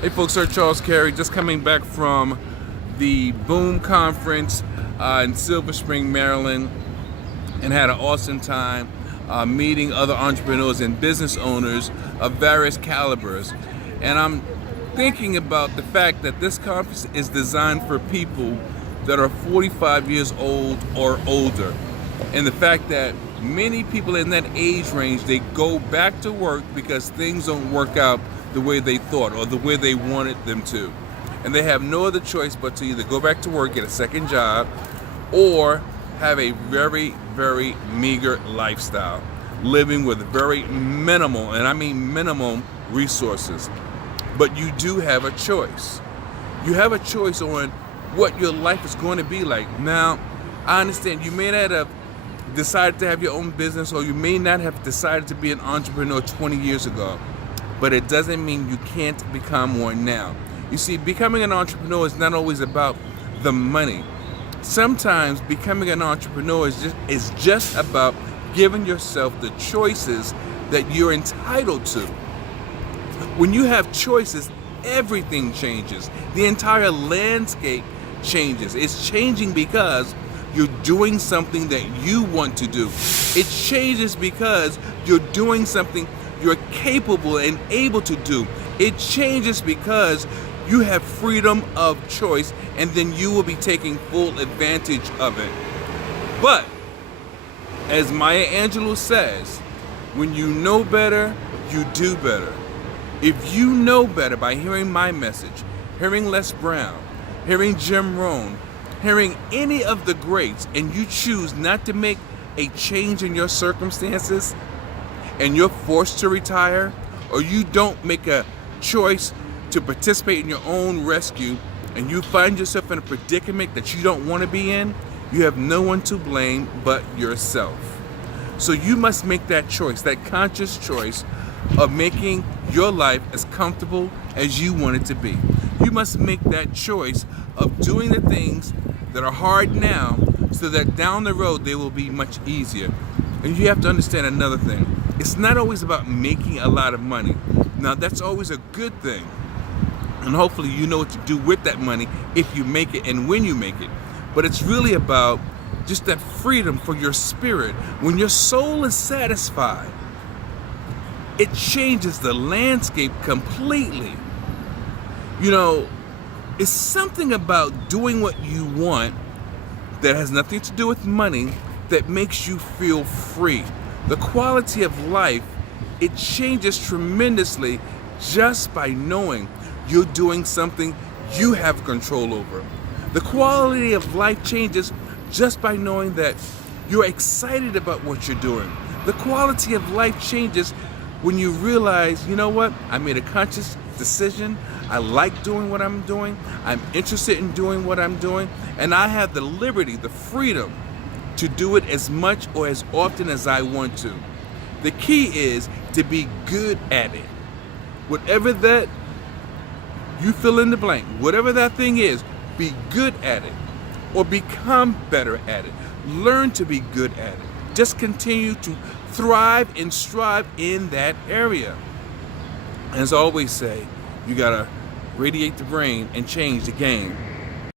Hey folks, Sir Charles Carey, just coming back from the Boom Conference in Silver Spring, Maryland, and had an awesome time meeting other entrepreneurs and business owners of various calibers. And I'm thinking about the fact that this conference is designed for people that are 45 years old or older. And the fact that many people in that age range, they go back to work because things don't work out the way they thought or the way they wanted them to. And they have no other choice but to either go back to work, get a second job, or have a very, very meager lifestyle, living with very minimal, and I mean minimal, resources. But you do have a choice. You have a choice on what your life is going to be like. Now, I understand you may not have decided to have your own business, or you may not have decided to be an entrepreneur 20 years ago, but it doesn't mean you can't become one now. You see, becoming an entrepreneur is not always about the money. Sometimes becoming an entrepreneur is just about giving yourself the choices that you're entitled to. When you have choices, everything changes. The entire landscape changes. It's changing because you're doing something that you want to do. It changes because you're doing something you're capable and able to do. It changes because you have freedom of choice, and then you will be taking full advantage of it. But, as Maya Angelou says, when you know better, you do better. If you know better by hearing my message, hearing Les Brown, hearing Jim Rohn, hearing any of the greats, and you choose not to make a change in your circumstances, and you're forced to retire, or you don't make a choice to participate in your own rescue, and you find yourself in a predicament that you don't want to be in, you have no one to blame but yourself. So you must make that choice, that conscious choice of making your life as comfortable as you want it to be. You must make that choice of doing the things that are hard now so that down the road they will be much easier. And you have to understand another thing. It's not always about making a lot of money. Now, that's always a good thing. And hopefully you know what to do with that money if you make it and when you make it. But it's really about just that freedom for your spirit. When your soul is satisfied, it changes the landscape completely. You know, it's something about doing what you want that has nothing to do with money that makes you feel free. The quality of life, it changes tremendously just by knowing you're doing something you have control over. The quality of life changes just by knowing that you're excited about what you're doing. The quality of life changes when you realize, you know what, I made a conscious decision. I like doing what I'm doing. I'm interested in doing what I'm doing. And I have the liberty, the freedom to do it as much or as often as I want to. The key is to be good at it. Whatever that, you fill in the blank, whatever that thing is, be good at it or become better at it. Learn to be good at it. Just continue to thrive and strive in that area. As I always say, you gotta radiate the brain and change the game.